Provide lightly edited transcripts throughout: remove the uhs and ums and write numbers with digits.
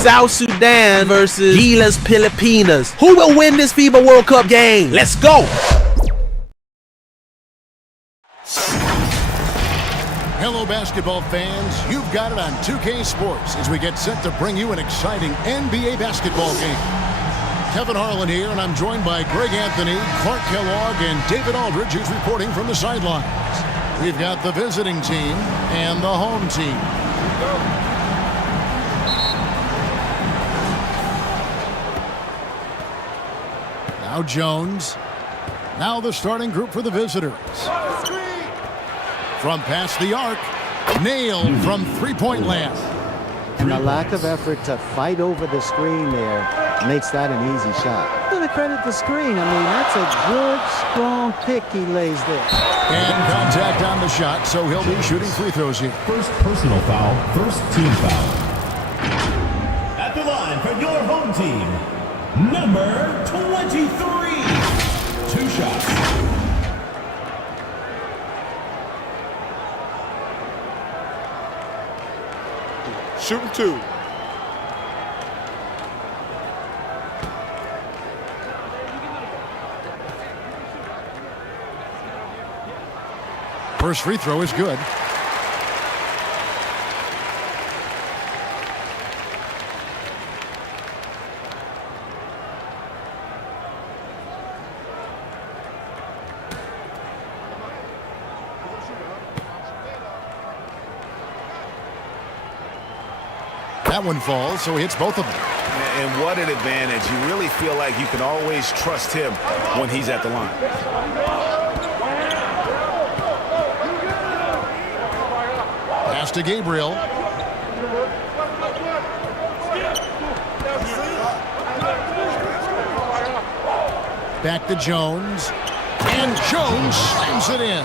South Sudan versus GILAS Pilipinas. Who will win this FIBA World Cup game? Let's go! Hello, basketball fans. You've got it on 2K Sports as we get set to bring you an exciting NBA basketball game. Kevin Harlan here, and I'm joined by Greg Anthony, Clark Kellogg, and David Aldridge, who's reporting from the sidelines. We've got the visiting team and the home team. Now Jones. Now the starting group for the visitors. From past the arc, nailed from three-point land. And the lack of effort to fight over the screen there makes that an easy shot. I'm going to credit the screen. I mean, that's a good, strong pick he lays there. And contact on the shot, so he'll be shooting free throws here. First personal foul, first team foul. At the line for your home team, number 23. 2 shots. Shooting 2. First free throw is good. That one falls, so he hits both of them. And what an advantage. You really feel like you can always trust him when he's at the line. Pass to Gabriel. Back to Jones. And Jones slams it in.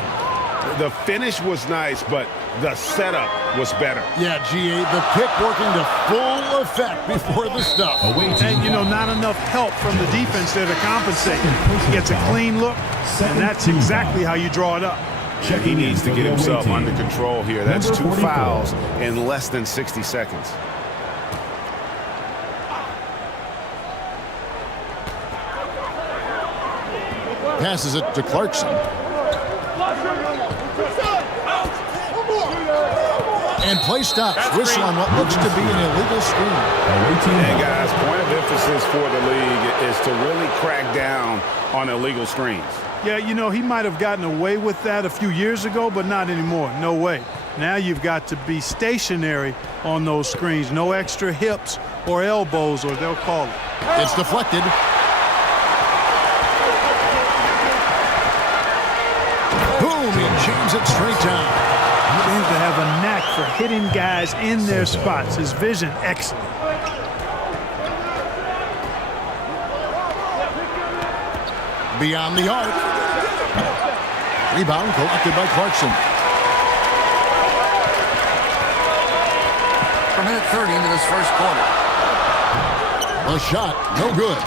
The finish was nice, but the setup was better. Yeah, GA, the pick working to full effect before the stuff. And, you know, not enough help from the defense there to compensate. He gets a clean look, and that's exactly how you draw it up. He needs to get himself under control here. That's 2 fouls in less than 60 seconds. Passes it to Clarkson. And play stops. Whistle on what looks to be an illegal screen. Hey, guys, point of emphasis for the league is to really crack down on illegal screens. Yeah, you know, he might have gotten away with that a few years ago, but not anymore. No way. Now you've got to be stationary on those screens. No extra hips or elbows, or they'll call it. It's deflected. Boom, he jams it straight down. He seems to have a knack for hitting guys in their spots. His vision, excellent. Beyond the arc. Rebound collected by Clarkson. For minute 30 into this first quarter. A shot, no good.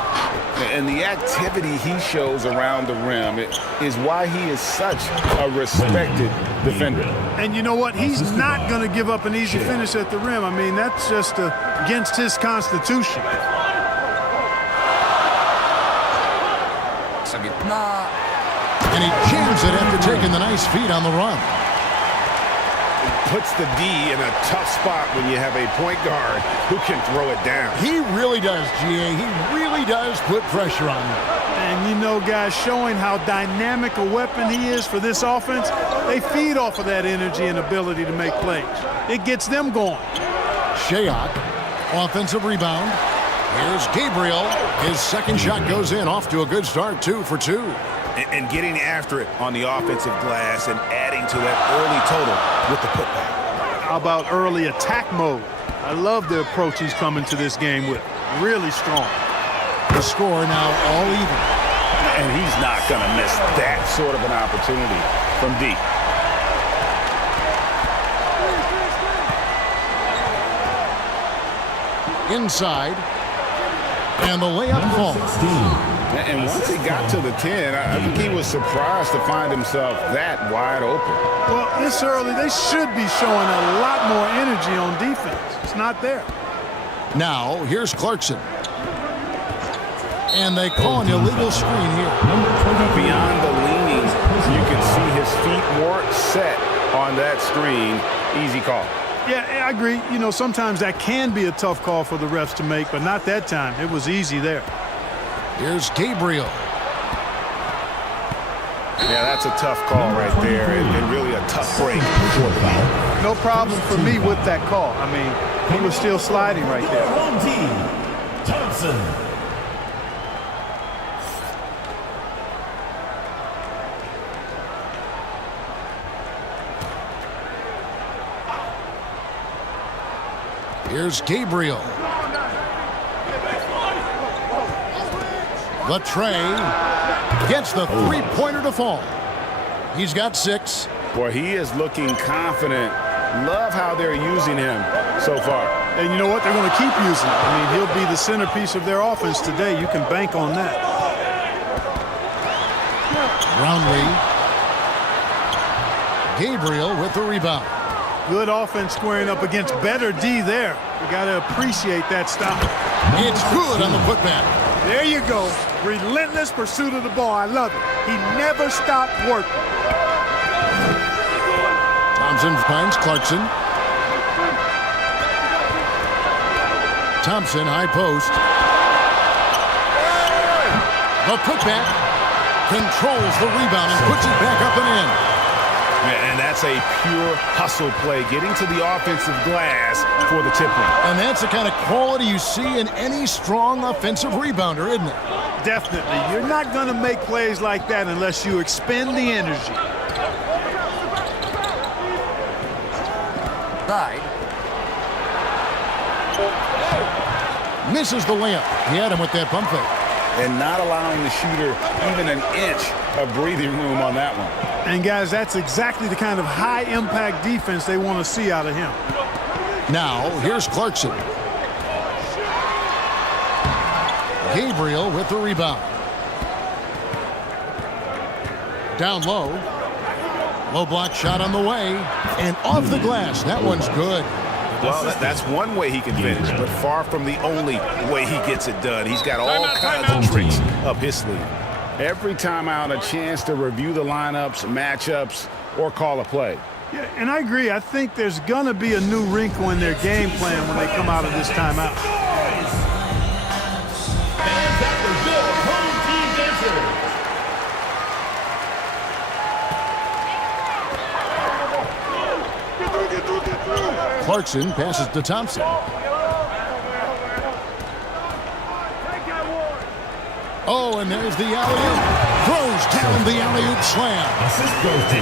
And the activity he shows around the rim is why he is such a respected defender. And you know what? He's not going to give up an easy finish at the rim. I mean, that's just against his constitution. And he jams it after taking the nice feed on the run. Puts the D in a tough spot when you have a point guard who can throw it down. He really does, GA. He really does put pressure on them. And you know, guys, showing how dynamic a weapon he is for this offense, they feed off of that energy and ability to make plays. It gets them going. Shayok, offensive rebound. Here's Gabriel. His second shot goes in, off to a good start, 2 for 2. And getting after it on the offensive glass and adding to that early total with the putback. How about early attack mode? I love the approach he's coming to this game with. Really strong. The score now all even. And he's not going to miss that sort of an opportunity from deep. Inside. And the layup falls. And once he got to the 10, I think he was surprised to find himself that wide open. Well, this early, they should be showing a lot more energy on defense. It's not there. Now, here's Clarkson. And they call an illegal screen here. Beyond the leanings, you can see his feet more set on that screen. Easy call. Yeah, I agree. You know, sometimes that can be a tough call for the refs to make, but not that time. It was easy there. Here's Gabriel. Yeah, that's a tough call right there, and really a tough break. No problem for me with that call. I mean, he was still sliding right there. Home team, Thompson. Here's Gabriel. The tray gets the three-pointer to fall. He's got 6. Boy, he is looking confident. Love how they're using him so far. And you know what? They're going to keep using him. I mean, he'll be the centerpiece of their offense today. You can bank on that. Brownlee. Gabriel with the rebound. Good offense squaring up against better D there. You got to appreciate that stop. It's good on the putback. There you go. Relentless pursuit of the ball. I love it. He never stopped working. Thompson finds Clarkson. Thompson, high post. The putback controls the rebound and puts it back up and in. And that's a pure hustle play, getting to the offensive glass for the tip in. And that's the kind of quality you see in any strong offensive rebounder, isn't it? Definitely. You're not going to make plays like that unless you expend the energy. Side. Misses the layup. He had him with that pump fake. And not allowing the shooter even an inch of breathing room on that one. And, guys, that's exactly the kind of high-impact defense they want to see out of him. Now, here's Clarkson. Gabriel with the rebound. Down low. Low block shot on the way. And off the glass. That one's good. Well, that's one way he can finish, but far from the only way he gets it done. He's got all kinds of tricks up his sleeve. Every time out, a chance to review the lineups, matchups, or call a play. Yeah, and I agree. I think there's going to be a new wrinkle in their game plan when they come out of this timeout. Clarkson passes to Thompson. Oh, and there's the alley-oop. Throws down the alley-oop slam.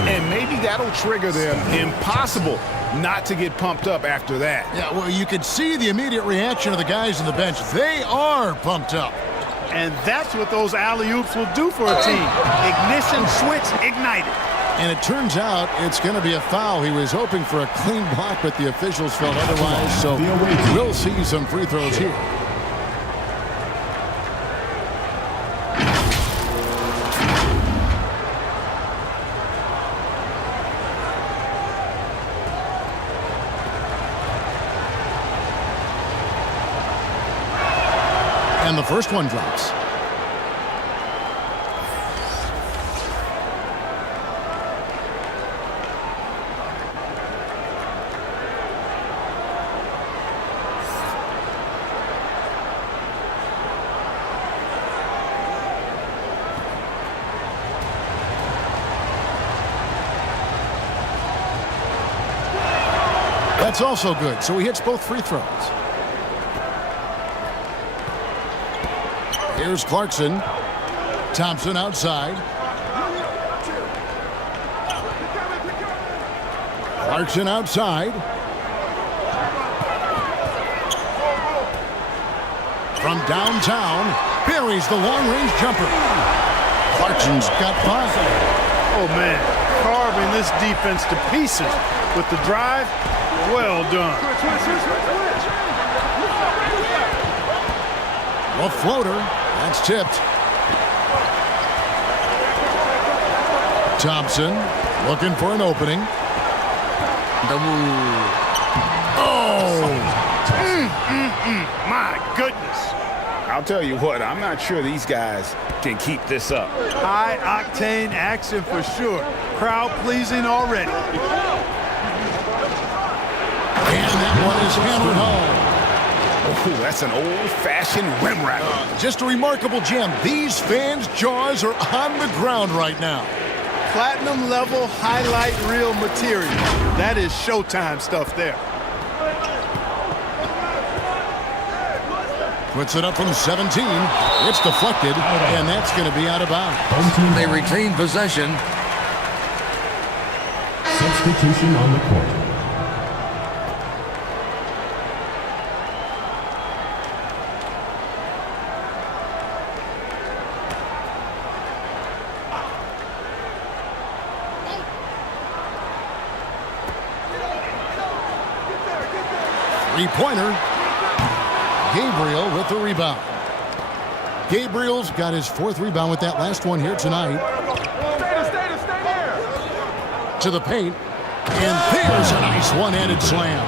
And maybe that'll trigger them. Impossible not to get pumped up after that. Yeah, well, you could see the immediate reaction of the guys on the bench. They are pumped up. And that's what those alley-oops will do for a team. Ignition switch ignited. And it turns out it's going to be a foul. He was hoping for a clean block, but the officials felt otherwise, so we'll see some free throws here. And the first one drops. That's also good, so he hits both free throws. Here's Clarkson. Thompson outside. Clarkson outside. From downtown, buries the long-range jumper. Clarkson's got 5. Oh, man, carving this defense to pieces with the drive. Well done. A floater. That's tipped. Thompson looking for an opening. The move. Oh! I'll tell you what, I'm not sure these guys can keep this up. High-octane action for sure. Crowd-pleasing already. And that one is hammered home. Oh, that's an old-fashioned rim rattler. Just a remarkable gem. These fans' jaws are on the ground right now. Platinum level highlight reel material. That is Showtime stuff there. Puts it up from 17. It's deflected, and that's going to be out of bounds. They retain possession. Substitution on the court. Three-pointer. Gabriel with the rebound. Gabriel's got his 4th rebound with that last one here tonight. To the paint. And there's a nice one-handed slam.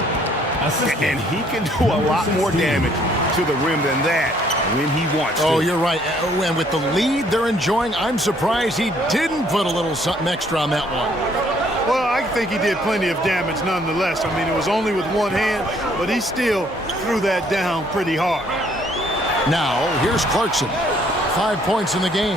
And he can do a lot more damage to the rim than that when he wants to. Oh, you're right. And with the lead they're enjoying, I'm surprised he didn't put a little something extra on that one. Well, I think he did plenty of damage nonetheless. I mean, it was only with one hand, but he still threw that down pretty hard. Now, here's Clarkson. 5 points in the game.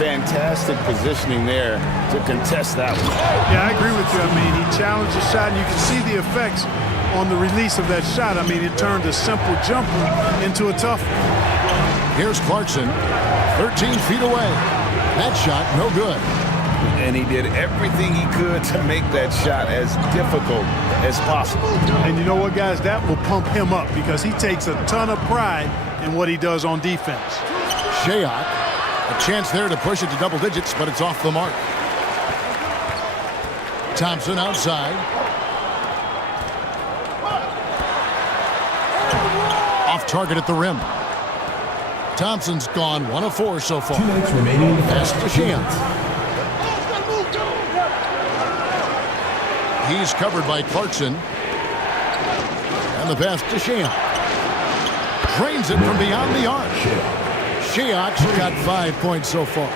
Fantastic positioning there to contest that one. Yeah, I agree with you. I mean, he challenged the shot, and you can see the effects on the release of that shot. I mean, it turned a simple jumper into a tough one. Here's Clarkson, 13 feet away. That shot, no good. And he did everything he could to make that shot as difficult as possible. And you know what, guys? That will pump him up because he takes a ton of pride in what he does on defense. Shayok, a chance there to push it to double digits, but it's off the mark. Thompson outside. Off target at the rim. Thompson's gone 1 of 4 so far. 2 minutes remaining in the Pass first. to Shayok. He's covered by Clarkson. And the pass to Shayok. Drains it from beyond the arc. Shayok's got 5 points so far.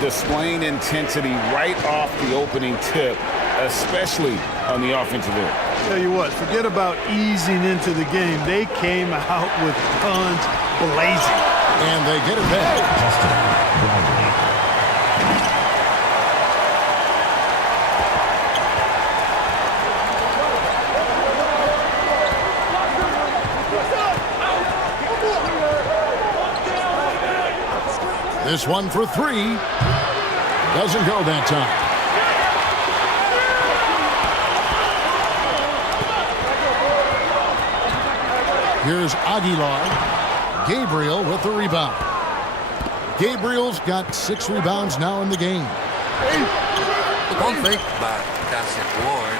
Displaying intensity right off the opening tip, especially on the offensive end. Tell you what, forget about easing into the game. They came out with guns blazing. And they get it back. This one for 3. Doesn't go that time. Here's Aguilar. Gabriel with the rebound. Gabriel's got 6 rebounds now in the game. Don't think, but that's it. Ward.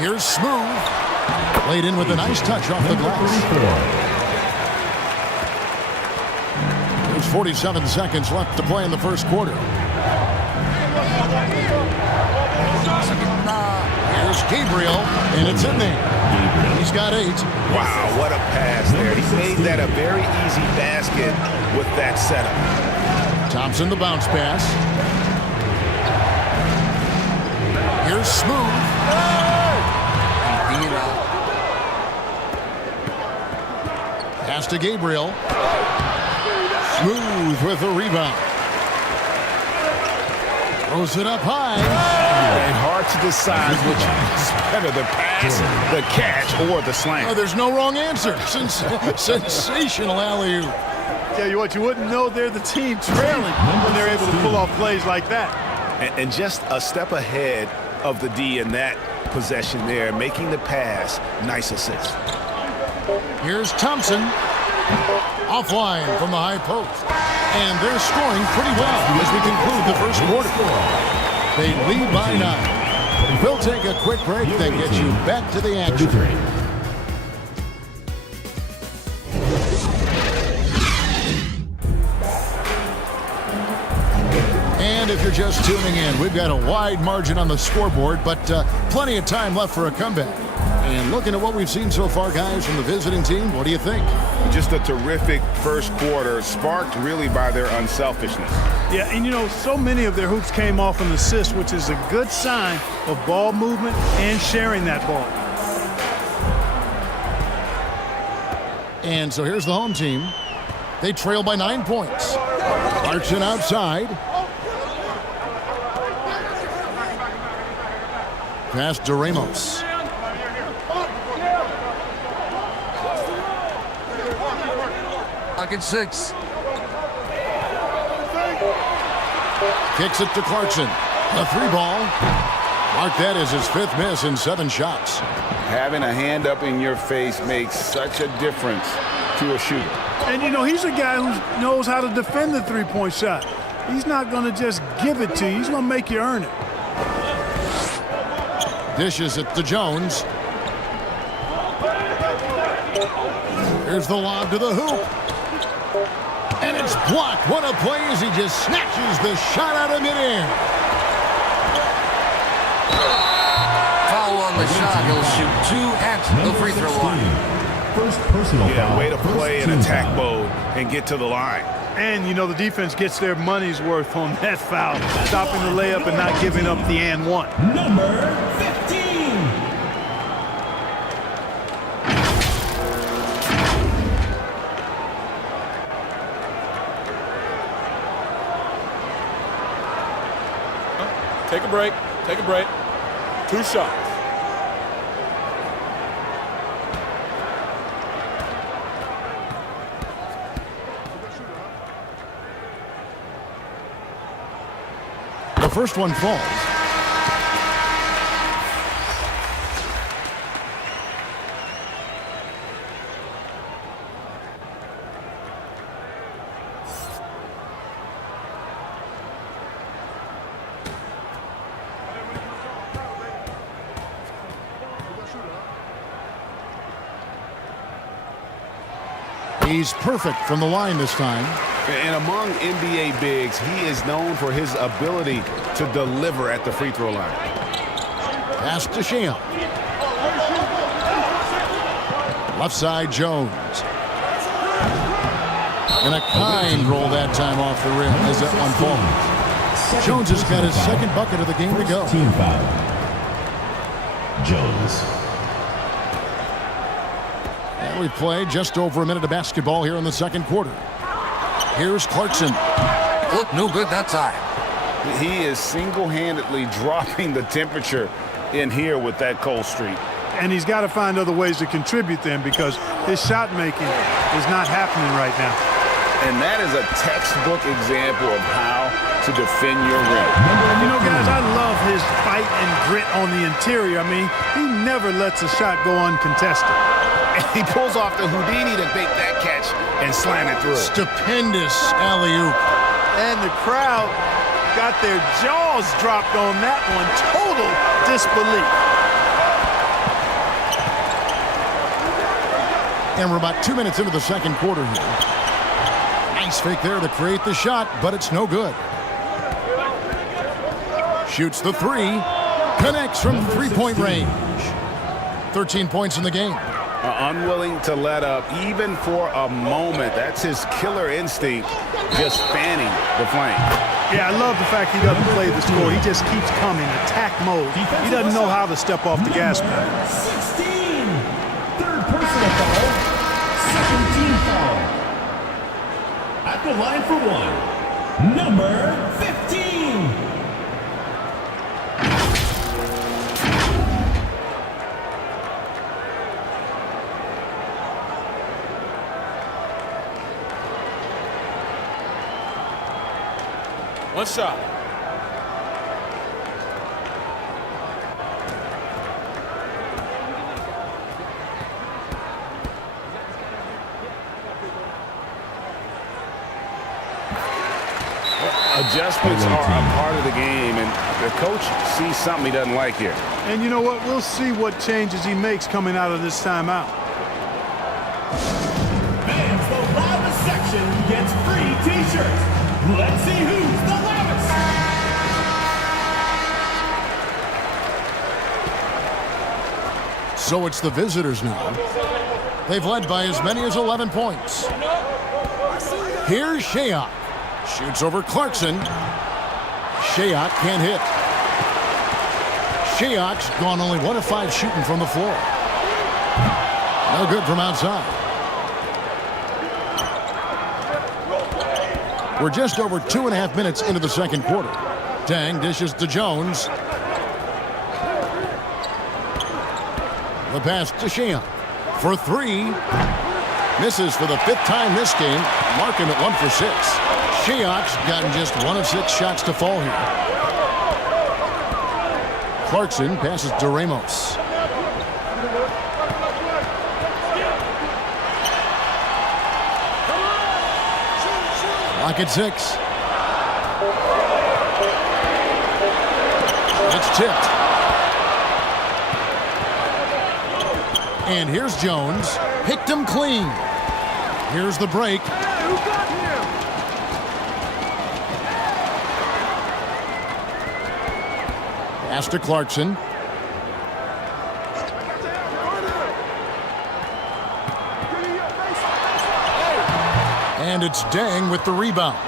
Here's Smooth. Laid in with a nice touch off the glass. There's 47 seconds left to play in the first quarter. Here's Gabriel, and it's in there. He's got 8. Wow, what a pass there. He made that a very easy basket with that setup. Thompson the bounce pass. Here's Smooth. Pass to Gabriel. Smooth with the rebound. Throws it up high. And hard to decide which is better, the pass, the catch, or the slam. Oh, there's no wrong answer. Sensational alley-oop. Tell you what, you wouldn't know they're the team trailing when they're able to pull off plays like that. And just a step ahead of the D in that possession there, making the pass. Nice assist. Here's Thompson. Offline from the high post. And they're scoring pretty well as we conclude the first quarter. They lead by 9. We'll take a quick break, then get you back to the action. And if you're just tuning in, we've got a wide margin on the scoreboard, but plenty of time left for a comeback. And looking at what we've seen so far, guys, from the visiting team, what do you think? Just a terrific first quarter, sparked really by their unselfishness. Yeah, and you know, so many of their hoops came off an assist, which is a good sign of ball movement and sharing that ball. And so here's the home team. They trail by 9 points. Clarkson outside. Pass to Ramos. Pocket 6. Kicks it to Clarkson. The 3-ball. Mark that as his 5th miss in 7 shots. Having a hand up in your face makes such a difference to a shooter. And, you know, he's a guy who knows how to defend the 3-point shot. He's not going to just give it to you. He's going to make you earn it. Dishes it to Jones. Here's the lob to the hoop. And it's blocked. What a play as he just snatches the shot out of midair. Foul on the shot. He'll shoot 2 at the free throw line. First personal foul. Way to play in attack mode and get to the line. And, you know, the defense gets their money's worth on that foul, stopping the layup and not giving up the and one. Number 15. Take a break. Take a break. 2 shots. The first one falls. He's perfect from the line this time. And among NBA bigs, he is known for his ability to deliver at the free throw line. Pass to Sham. Left side, Jones. And a kind roll that time off the rim as that one falls. Jones has got his 2nd bucket of the game to go. Team foul. Jones. And we've played just over a minute of basketball here in the 2nd quarter. Here's Clarkson. Look, no good that time. He is single-handedly dropping the temperature in here with that cold streak. And he's got to find other ways to contribute then, because his shot making is not happening right now. And that is a textbook example of how to defend your rim. You know, guys, I love his fight and grit on the interior. I mean, he never lets a shot go uncontested. And he pulls off the Houdini to make that catch and slam it through. Stupendous alley-oop. And the crowd got their jaws dropped on that one. Total disbelief. And we're about 2 minutes into the 2nd quarter here. Nice fake there to create the shot, but it's no good. Shoots the 3. Connects from 3-point range. 13 points in the game. Unwilling to let up even for a moment. That's his killer instinct, just fanning the flame. Yeah, I love the fact he doesn't play the score. He just keeps coming, attack mode. He doesn't know how to step off the gas pedal. 16. 3rd personal foul. 2nd team foul. At the line for 1. Number 15. One shot. Adjustments are a part of the game, and the coach sees something he doesn't like here. And you know what? We'll see what changes he makes coming out of this timeout. Fans, the loudest section gets free t-shirts. Let's see who's the loudest. So it's the visitors now. They've led by as many as 11 points. Here's Shayok. Shoots over Clarkson. Shayok can't hit. Shayok's gone only 1 of 5 shooting from the floor. No good from outside. We're just over 2.5 minutes into the second quarter. Tang dishes to Jones. The pass to Shayok for 3. Misses for the 5th time this game, marking at 1 for 6. Shayok's gotten just 1 of 6 shots to fall here. Clarkson passes to Ramos. Lock at 6. It's tipped. And here's Jones. Picked him clean. Here's the break. Pass to Clarkson. And it's Dang with the rebound.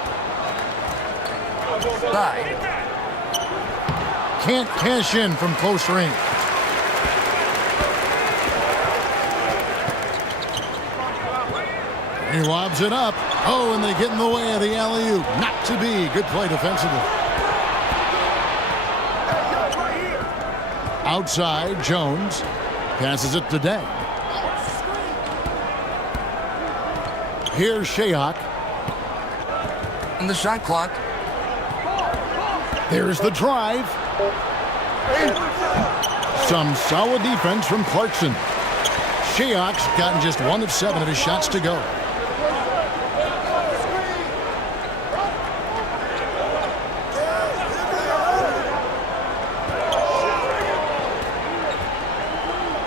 Can't cash in from close range. He lobs it up. Oh, and they get in the way of the alley-oop. Not to be. Good play defensively. Outside, Jones passes it to Dang. Here's Shayok. And the shot clock. There's the drive. Some solid defense from Clarkson. Shayok's gotten just 1 of 7 of his shots to go.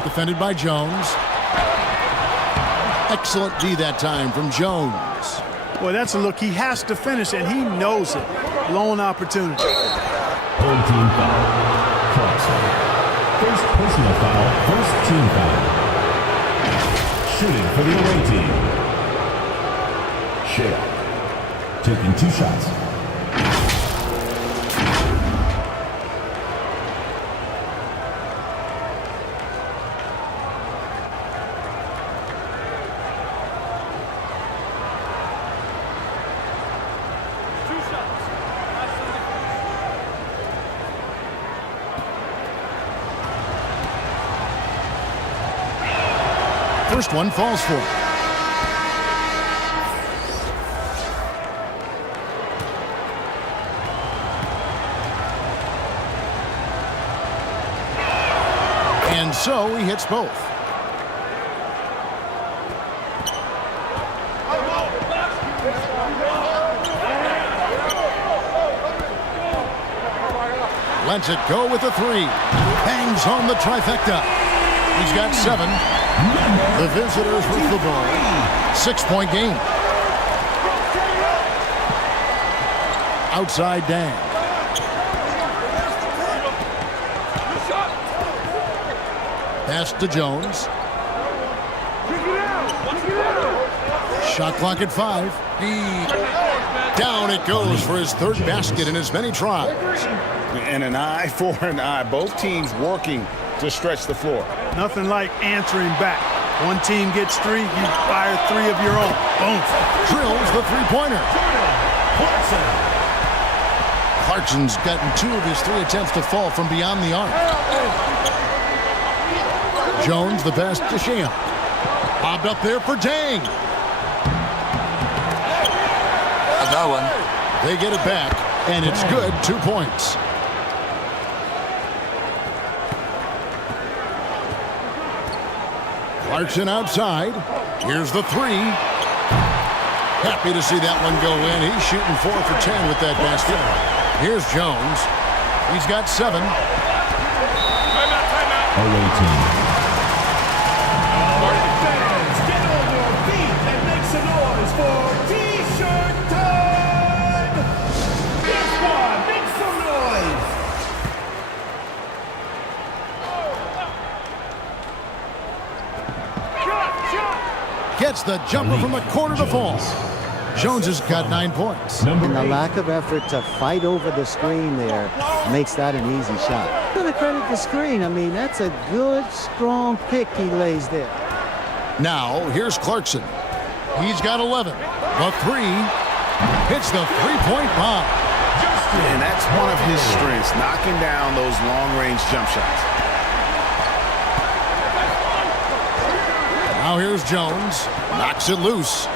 Defended by Jones. Excellent D that time from Jones. Well, that's a look he has to finish, and he knows it. Lone opportunity. Home team foul. Clarkson. First personal foul, first team foul. Shooting for the away team. Shayok. Taking 2 shots. First one falls for. And so he hits both. Lets it go with a 3. Bangs home the trifecta. He's got 7. The visitors with the ball. 6-point game. Outside Dang. Pass to Jones. Shot clock at 5. Down it goes for his 3rd basket in as many tries. And an eye for an eye. Both teams working to stretch the floor. Nothing like answering back. One team gets 3, you fire 3 of your own. Boom. Drills the 3-pointer. Clarkson's gotten 2 of his 3 attempts to fall from beyond the arc. Jones the pass to Shayok. Bobbed up there for Dang. Another one. They get it back, and it's good. 2 points. Clarkson outside. Here's the 3. Happy to see that one go in. He's shooting 4 for 10 with that basket. Here's Jones. He's got 7. Away team. Fans, get on your feet and make some noise for T-shirt time! This one, make some noise! gets the jumper from the corner to fall. Jones has got 9 points. And the lack of effort to fight over the screen there makes that an easy shot. I'm going to credit the screen. I mean, that's a good, strong pick he lays there. Now, here's Clarkson. He's got 11. The 3 hits the three-point bomb. And that's one of his strengths, knocking down those long-range jump shots. Now here's Jones. Knocks it loose.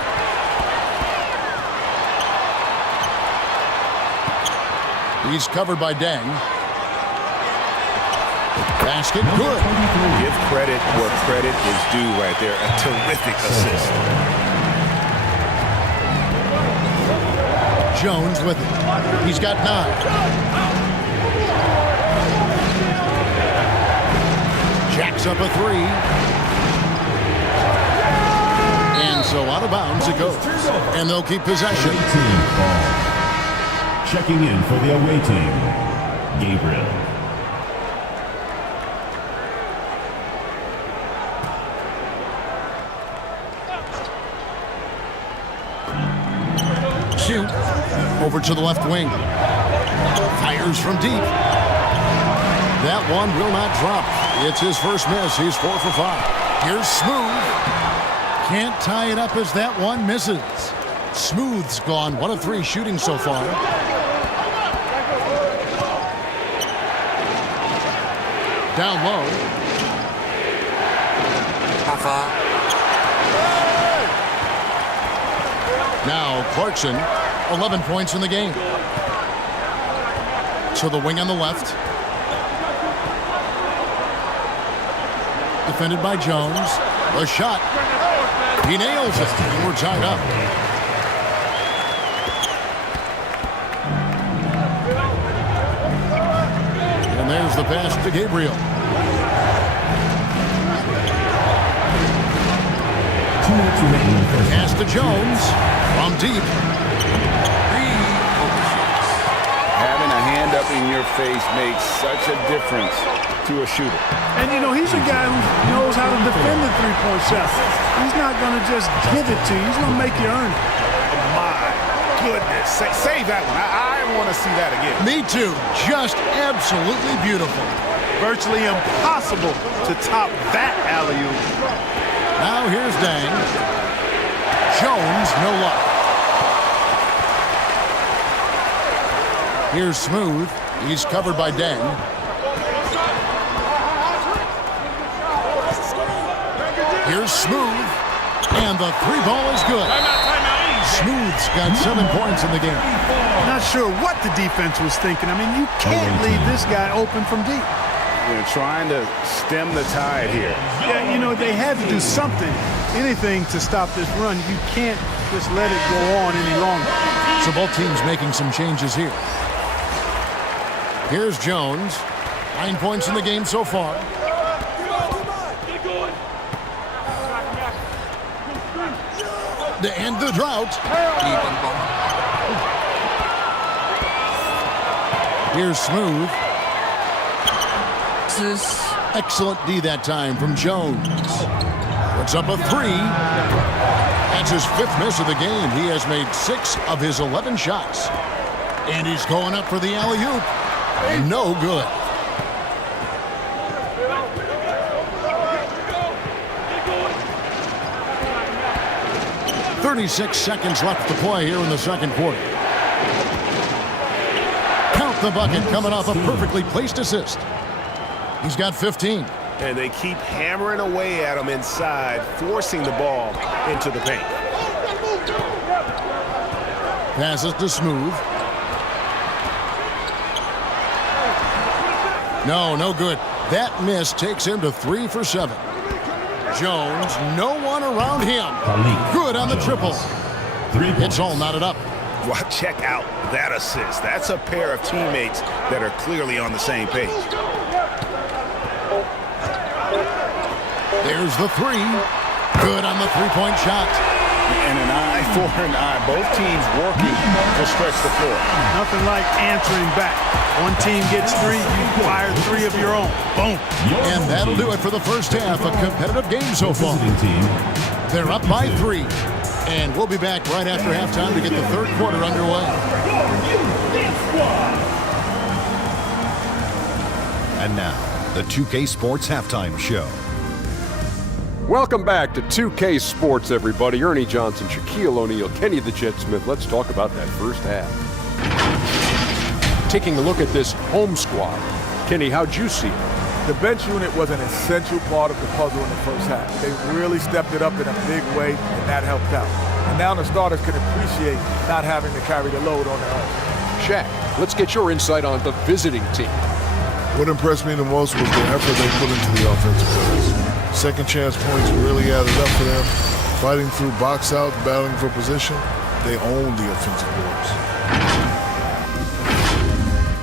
He's covered by Deng. Basket good. Give credit where credit is due right there. A terrific assist. Jones with it. He's got 9. Jacks up a 3. And so out of bounds it goes. And they'll keep possession. Checking in for the away team, Gabriel. Shoot. Over to the left wing. Fires from deep. That one will not drop. It's his first miss. He's 4 for 5. Here's Smooth. Can't tie it up as that one misses. Smooth's gone 1 of 3 shooting so far. Down low. Now Clarkson, 11 points in the game. To the wing on the left. Defended by Jones. The shot. He nails it. And we're tied up. And there's the pass to Gabriel. Pass to Jones. From deep. Having a hand up in your face makes such a difference to a shooter. And, you know, he's a guy who knows how to defend the three-point shot. He's not going to just give it to you. He's going to make you earn it. My goodness. Save that one. I want to see that again. Me too. Just absolutely beautiful. Virtually impossible to top that alley-oop. Now here's Deng. Jones, no luck. Here's Smooth. He's covered by Deng. Here's Smooth. And the 3-ball is good. Smooth's got 7 points in the game. Not sure what the defense was thinking. I mean, you can't leave this guy open from deep. They're trying to stem the tide here. Yeah, you know, they had to do something, anything to stop this run. You can't just let it go on any longer. So both teams making some changes here. Here's Jones. 9 points in the game so far. To end the drought. Here's Smooth. Excellent D that time from Jones. Puts up a 3. That's his 5th miss of the game. He has made 6 of his 11 shots. And he's going up for the alley-oop. No good. "36 seconds left to play here in the second quarter. Count the bucket coming off a perfectly placed assist. He's got 15. And they keep hammering away at him inside, forcing the ball into the paint. Passes to Smooth. No good. That miss takes him to 3 for 7. Jones, no one around him. Good on the triple. It's all knotted up. Well, check out that assist. That's a pair of teammates that are clearly on the same page. There's the 3. Good on the 3-point shot. And an eye for an eye. Both teams working to stretch the floor. Nothing like answering back. One team gets 3, you fire 3 of your own. Boom. And that'll do it for the first half. A competitive game so far. They're up by 3. And we'll be back right after halftime to get the third quarter underway. And now, the 2K Sports Halftime Show. Welcome back to 2K Sports, everybody. Ernie Johnson, Shaquille O'Neal, Kenny the Jet Smith. Let's talk about that first half. Taking a look at this home squad. Kenny, how'd you see it? The bench unit was an essential part of the puzzle in the first half. They really stepped it up in a big way, and that helped out. And now the starters can appreciate not having to carry the load on their own. Shaq, let's get your insight on the visiting team. What impressed me the most was the effort they put into the offensive plays. Second chance points really added up for them. Fighting through box out, battling for position, they owned the offensive boards.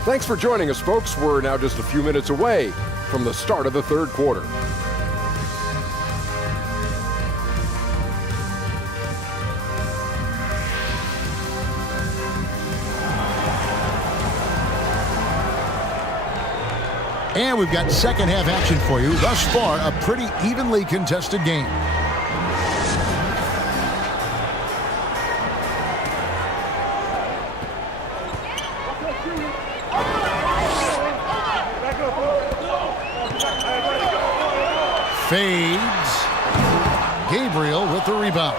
Thanks for joining us, folks. We're now just a few minutes away from the start of the third quarter. And we've got second half action for you. Thus far, a pretty evenly contested game. Fades. Gabriel with the rebound.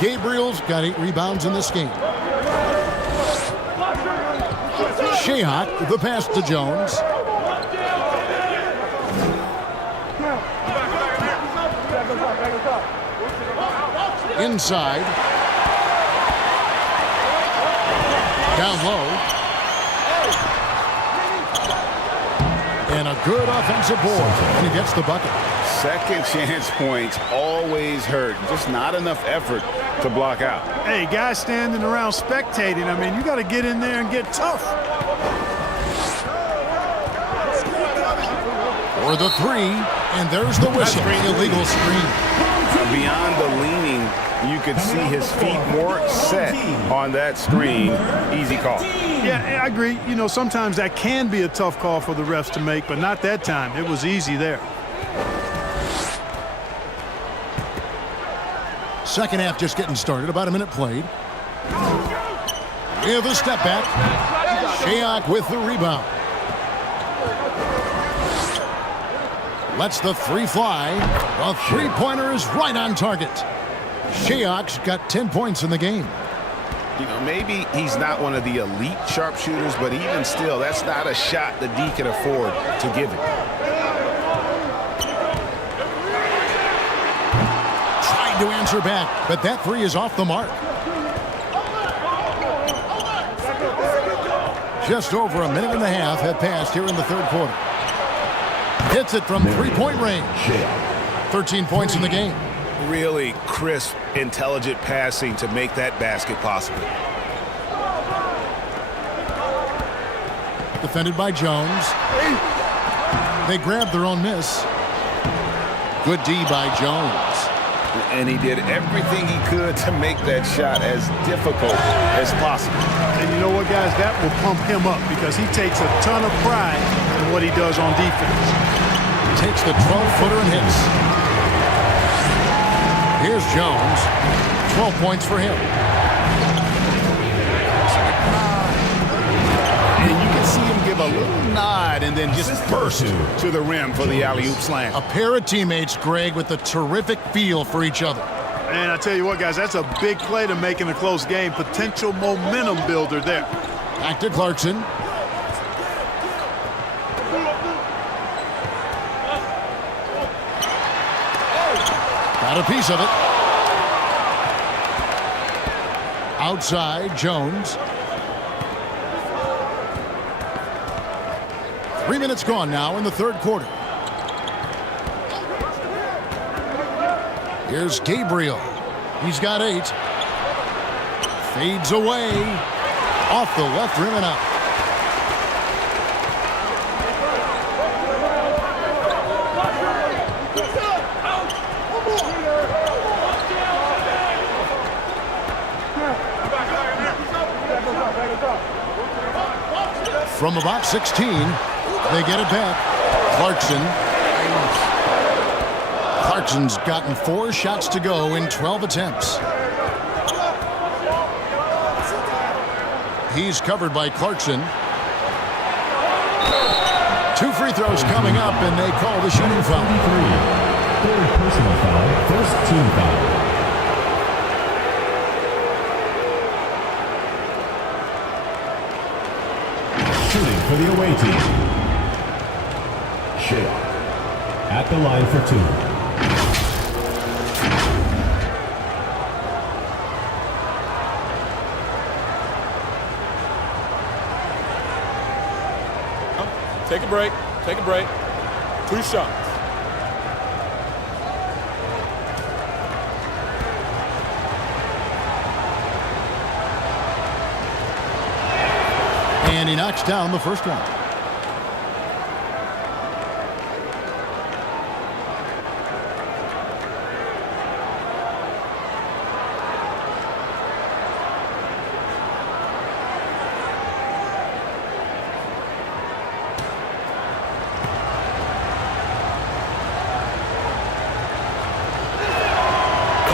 Gabriel's got 8 rebounds in this game. Shayhawk, the pass to Jones. Inside. Down low. And a good offensive board. And he gets the bucket. Second chance points always hurt. Just not enough effort to block out. Hey, guys standing around spectating, I mean, you got to get in there and get tough. For the 3, and there's the whistle. Illegal screen. Beyond the leaning, you could see his feet more set on that screen. Easy call. Yeah, I agree. You know, sometimes that can be a tough call for the refs to make, but not that time. It was easy there. Second half just getting started. About a minute played. With a step back. Shayhawk with the rebound. Lets the 3 fly. A 3-pointer is right on target. Shayhawk's got 10 points in the game. You know, maybe he's not one of the elite sharpshooters, but even still, that's not a shot that D can afford to give it. Trying to answer back, but that 3 is off the mark. Just over a minute and a half have passed here in the third quarter. Hits it from 3-point range. 13 points in the game. Really crisp, intelligent passing to make that basket possible. Defended by Jones. They grabbed their own miss. Good D by Jones. And he did everything he could to make that shot as difficult as possible. And you know what, guys? That will pump him up because he takes a ton of pride in what he does on defense. Takes the 12-footer and hits. Here's Jones. 12 points for him. And you can see him give a little nod and then just burst to the rim for the alley-oop slam. A pair of teammates, Greg, with a terrific feel for each other. And I tell you what, guys, that's a big play to make in a close game. Potential momentum builder there. Back to Clarkson. Got a piece of it. Outside, Jones. 3 minutes gone now in the third quarter. Here's Gabriel. He's got 8. Fades away. Off the left rim and out. from about 16. They get it back. Clarkson's gotten 4 shots to go in 12 attempts. He's covered by Clarkson. 2 free throws coming up, and they call the shooting foul. 3rd personal foul, 1st team foul. Shooting for the away team. Shea at the line for 2. Take a break. Take a break. 2 shots. And he knocks down the first one.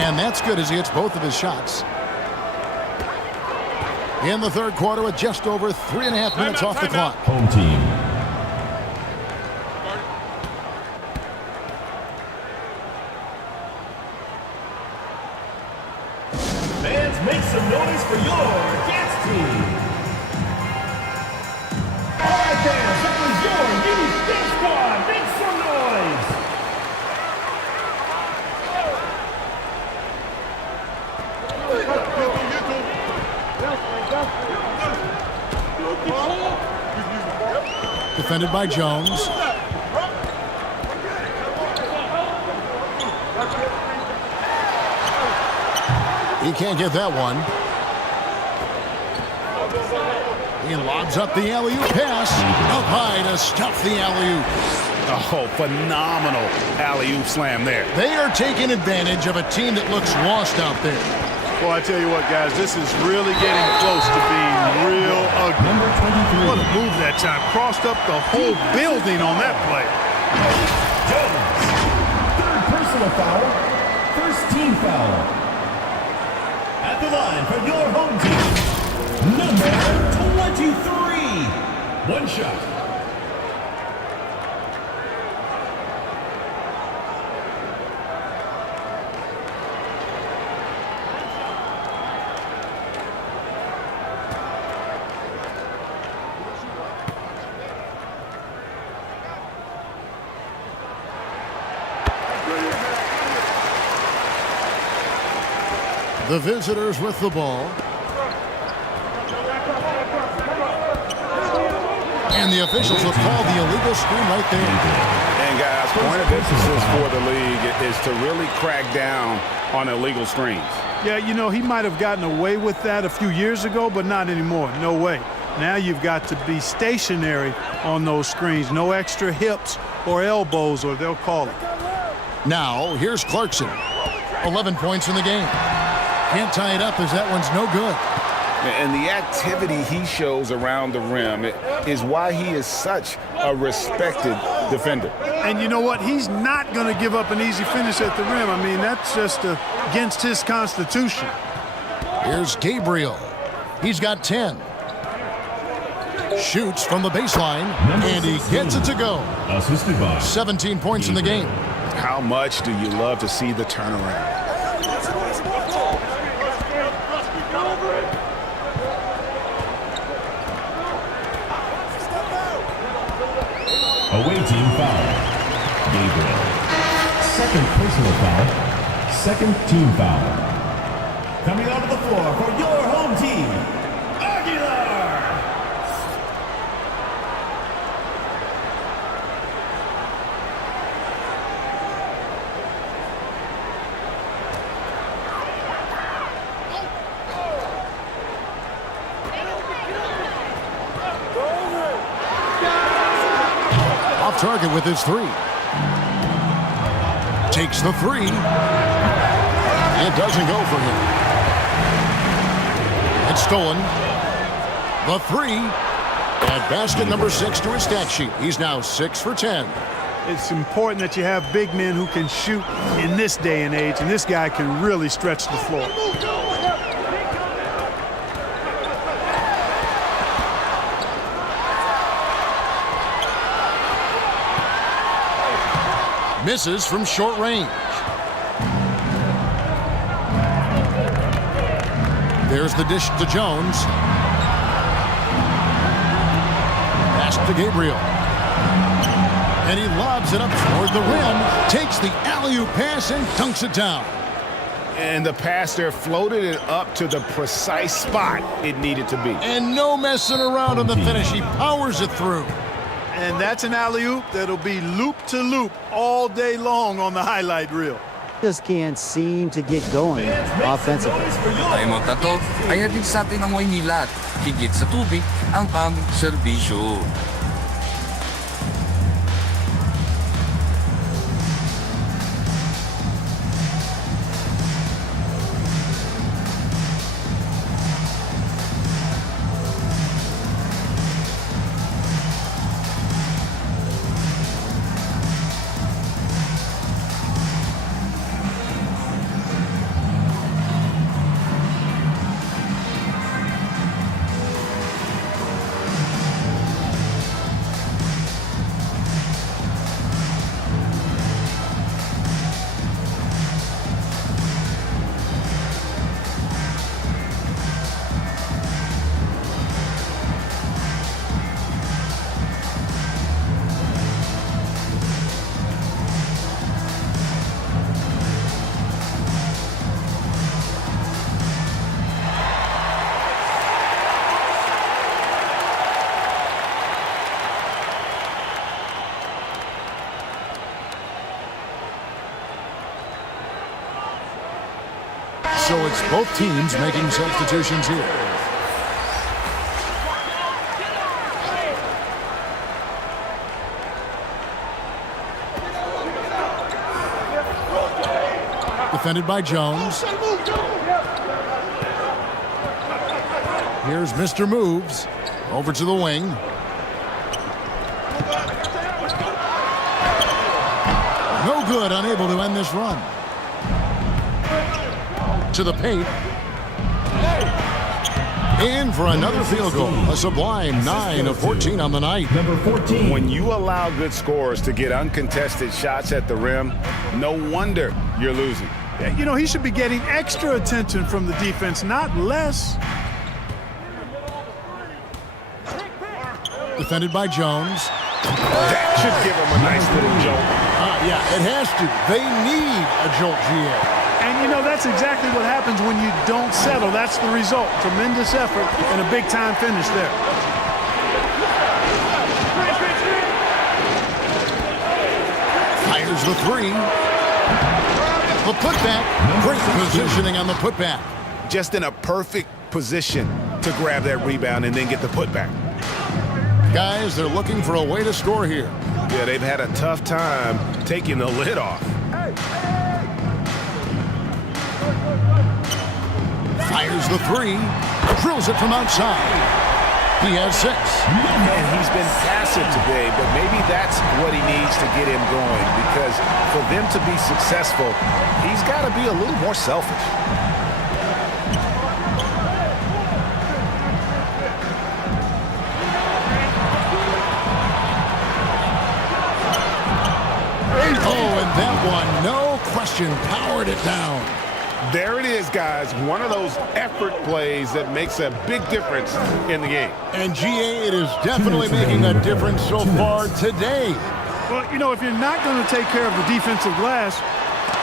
And that's good as he hits both of his shots. In the 3rd quarter with just over 3.5 minutes off the clock. Home team. Fans, make some noise for your dance team. All right, fans, that was your youth dance squad. Make some noise. Defended by Jones. He can't get that one. He lobs up the alley-oop pass. Up high to stuff the alley-oop. Oh, phenomenal alley-oop slam there. They are taking advantage of a team that looks lost out there. Well, I tell you what, guys, this is really getting close to being real ugly. Number 23. What a move that time. Crossed up the whole building on that play. Jones. 3rd personal foul, 1st team foul. At the line for your home team, number 23. 1 shot. The visitors with the ball. And the officials will call the illegal screen right there. And guys, point of emphasis for the league is to really crack down on illegal screens. Yeah, you know, he might have gotten away with that a few years ago, but not anymore. No way. Now you've got to be stationary on those screens. No extra hips or elbows, or they'll call it. Now, here's Clarkson. 11 points in the game. Can't tie it up as that one's no good. And the activity he shows around the rim is why he is such a respected defender. And you know what? He's not going to give up an easy finish at the rim. I mean, that's just against his constitution. Here's Gabriel. He's got 10. Shoots from the baseline, and he gets it to go. Assisted by 17 points in the game. How much do you love to see the turnaround? away team foul. Gabriel. 2nd personal foul. 2nd team foul. Coming onto the floor for your home team, off target with his 3. Takes the 3. It doesn't go for him. It's stolen. The 3. And basket number 6 to his stat sheet. He's now 6 for 10. It's important that you have big men who can shoot in this day and age, and this guy can really stretch the floor. Misses from short range. There's the dish to Jones. Pass to Gabriel. And he lobs it up toward the rim. Takes the alley-oop pass and dunks it down. And the pass there floated it up to the precise spot it needed to be. And no messing around on the finish. He powers it through. And that's an alley-oop that'll be loop-to-loop all day long on the highlight reel. Just can't seem to get going offensively. Ay mga tato, kaya din sa atin ang Maynila at higit sa tubig ang pang-serbisyo. So it's both teams making substitutions here. Defended by Jones. Here's Mr. Moves. Over to the wing. No good, unable to end this run. To the paint. In for another field goal. A sublime 9 of 14 on the night. Number 14. When you allow good scorers to get uncontested shots at the rim, no wonder you're losing. You know, he should be getting extra attention from the defense, not less. Defended by Jones. That should give him a nice little jolt. Yeah, it has to. They need a jolt, GA. And, you know, that's exactly what happens when you don't settle. That's the result. Tremendous effort and a big-time finish there. Fires the three. The putback. Great positioning on the putback. Just in a perfect position to grab that rebound and then get the putback. Guys, they're looking for a way to score here. Yeah, they've had a tough time taking the lid off. Fires the three. Drills it from outside. He has 6. And he's been passive today, but maybe that's what he needs to get him going, because for them to be successful, he's got to be a little more selfish. Oh, and that one, no question, powered it down. There it is, guys. One of those effort plays that makes a big difference in the game. And GA, it is definitely making a difference so far today. Well, you know, if you're not going to take care of the defensive glass,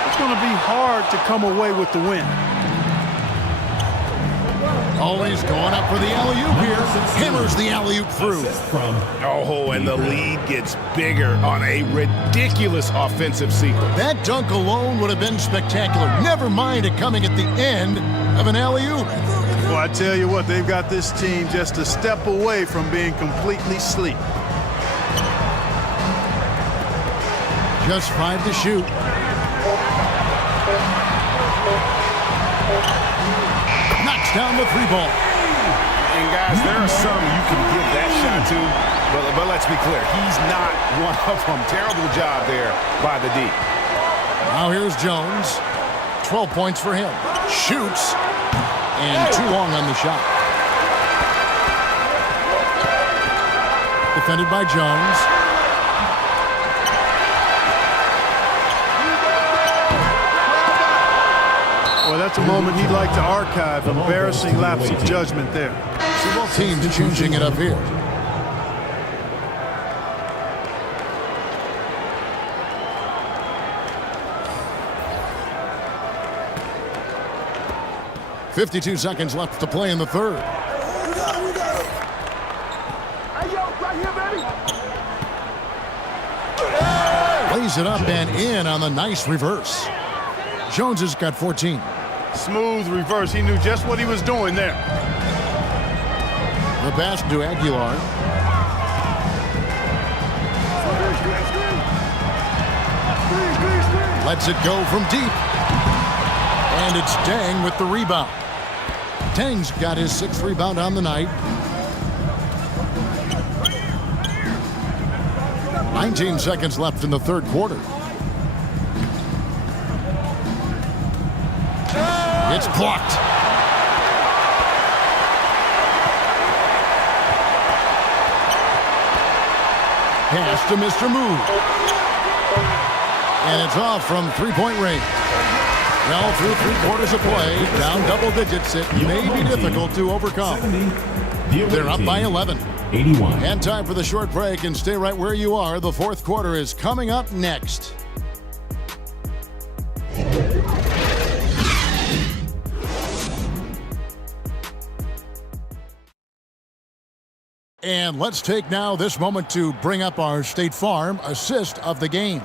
it's going to be hard to come away with the win. Always going up for the alley-oop here. Hammers the alley-oop through. Oh, and the lead gets bigger on a ridiculous offensive sequence. That dunk alone would have been spectacular. Never mind it coming at the end of an alley-oop. Well, I tell you what, they've got this team just a step away from being completely asleep. Just 5 to shoot. Knocks down the 3 ball. And guys, there are some you can give that shot to, but let's be clear, he's not one of them. Terrible job there by the D. Now here's Jones. 12 points for him. Shoots. And too long on the shot. Defended by Jones. Well, that's a moment he'd like to archive. Embarrassing lapse of judgment there. So both teams changing it up here. .52 seconds left to play in the third. Plays it up and in on the nice reverse. Jones has got 14. Smooth reverse. He knew just what he was doing there. The pass to Aguilar. Lets it go from deep. And it's Dang with the rebound. Dang's got his 6th rebound on the night. 19 seconds left in the third quarter. It's blocked. Pass to Mr. Move. And it's off from three-point range. Well, through 3 quarters of play, down double digits, it may be difficult to overcome. They're up by 11. 81. And time for the short break, and stay right where you are. The fourth quarter is coming up next. And let's take now this moment to bring up our State Farm assist of the game.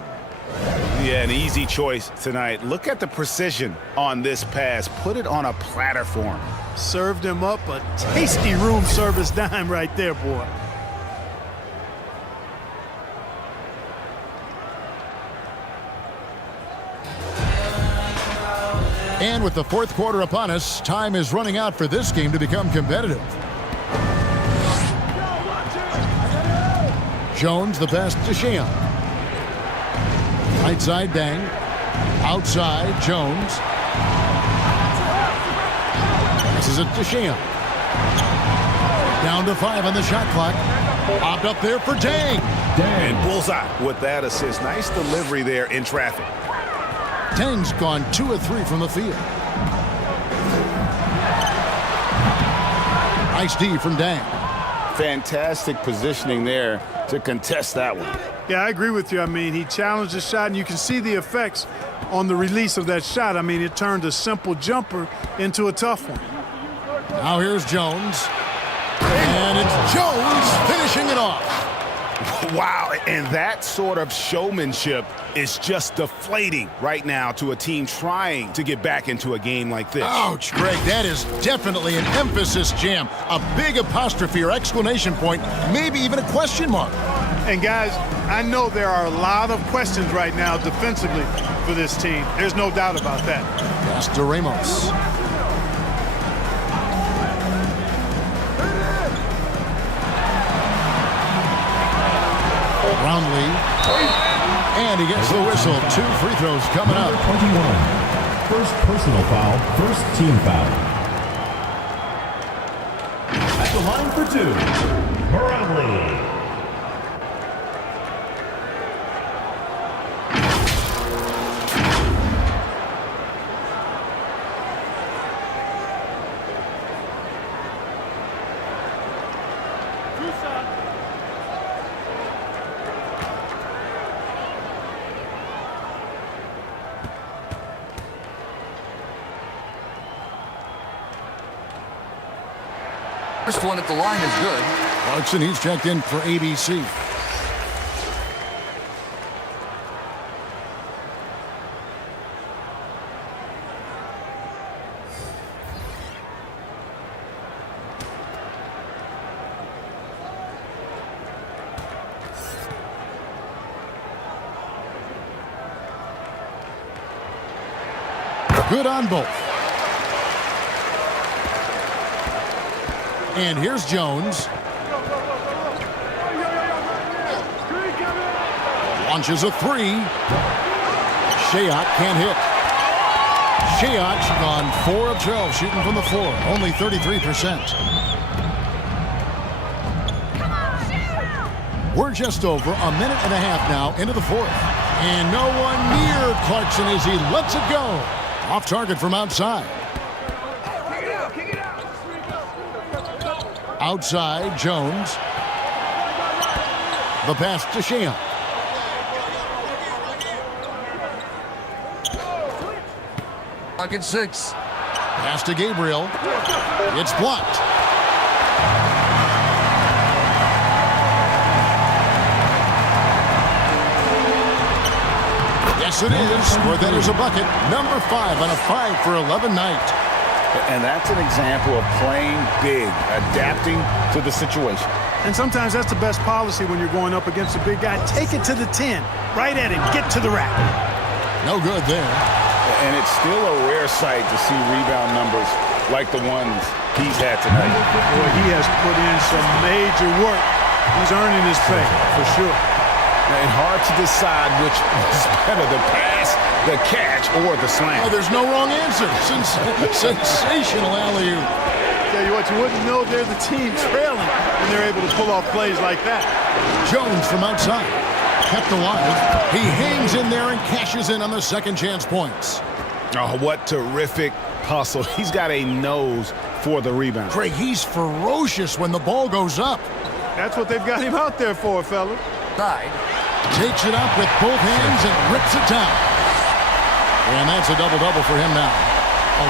Yeah, an easy choice tonight. Look at the precision on this pass. Put it on a platter for him. Served him up a tasty room service dime right there, boy. And with the fourth quarter upon us, time is running out for this game to become competitive. Jones, the pass to Sheehan. Right side, Dang. Outside, Jones. Passes it to Sheehan. Down to 5 on the shot clock. Popped up there for Dang. And bullseye with that assist. Nice delivery there in traffic. Dang's gone 2 of 3 from the field. Nice D from Dang. Fantastic positioning there to contest that one. Yeah, I agree with you. I mean, he challenged the shot, and you can see the effects on the release of that shot. I mean, it turned a simple jumper into a tough one. Now here's Jones. And it's Jones finishing it off. Wow, and that sort of showmanship is just deflating right now to a team trying to get back into a game like this. Ouch, Greg, that is definitely an emphasis jam. A big apostrophe or exclamation point, maybe even a question mark. And guys, I know there are a lot of questions right now defensively for this team. There's no doubt about that. Pass to Ramos. Brownlee. And he gets the whistle. 2 free throws coming up. 21. First personal foul, first team foul. At the line for 2, Brownlee. First one at the line is good. Clarkson, he's checked in for ABC. Good on both. And here's Jones. Launches a three. Shayot can't hit. Shayot's gone 4 of 12 shooting from the floor. Only 33%. We're just over a minute and a half now into the fourth. And no one near Clarkson as he lets it go. Off target from outside. Outside, Jones. The pass to Shayot. Pocket 6. Pass to Gabriel. It's blocked. Yes, it is. Or that is a bucket. Number 5 on a 5 for 11 night. And that's an example of playing big, adapting to the situation. And sometimes that's the best policy when you're going up against a big guy. Take it to the 10. Right at him. Get to the rack. No good there. And it's still a rare sight to see rebound numbers like the ones he's had tonight. Boy, he has put in some major work. He's earning his pay, for sure. And hard to decide which is better, the pass, the catch, or the slam. Oh, there's no wrong answer. Sensational alley-oop. Tell you what, you wouldn't know they're the team trailing when they're able to pull off plays like that. Jones from outside. Kept alive. He hangs in there and cashes in on the second chance points. Oh, what terrific hustle. He's got a nose for the rebound. Craig, he's ferocious when the ball goes up. That's what they've got him out there for, fella. Side. Takes it up with both hands and rips it down. And that's a double-double for him now.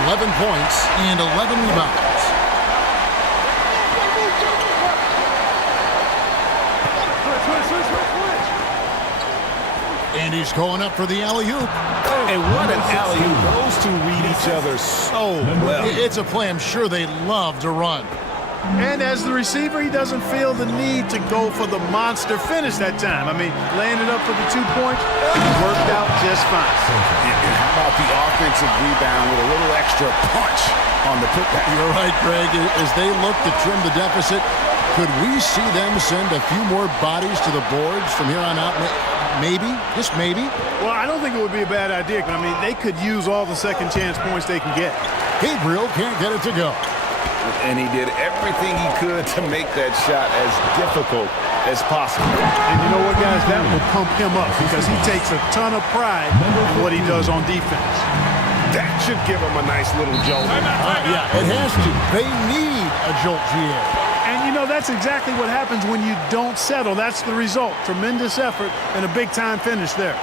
11 points and 11 rebounds. And he's going up for the alley-oop. And what an alley-oop. Those two read each other so well. It's a play I'm sure they love to run. And as the receiver, he doesn't feel the need to go for the monster finish that time. I mean, laying it up for the 2 points, worked out just fine. And how about the offensive rebound with a little extra punch on the putback? You're right, Craig. As they look to trim the deficit, could we see them send a few more bodies to the boards from here on out? Maybe, just maybe. Well, I don't think it would be a bad idea. I mean, they could use all the second chance points they can get. Gabriel can't get it to go. And he did everything he could to make that shot as difficult as possible. And you know what, guys? That will pump him up because he takes a ton of pride in what he does on defense. That should give him a nice little jolt. Yeah, it has to. They need a jolt, GA. And, you know, that's exactly what happens when you don't settle. That's the result. Tremendous effort and a big-time finish there.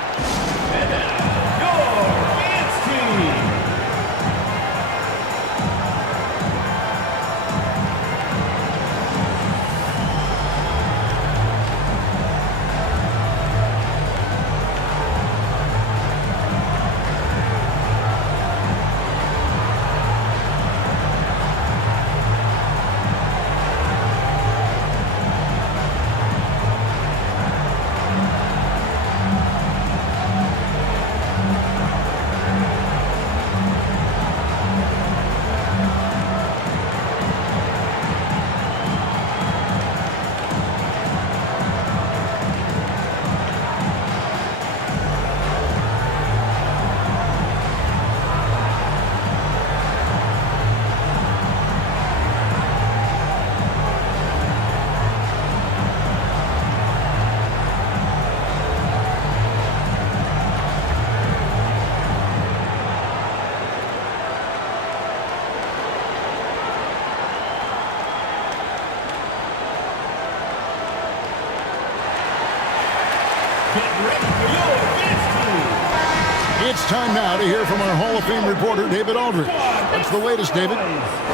It's time now to hear from our Hall of Fame reporter, David Aldridge. What's the latest, David?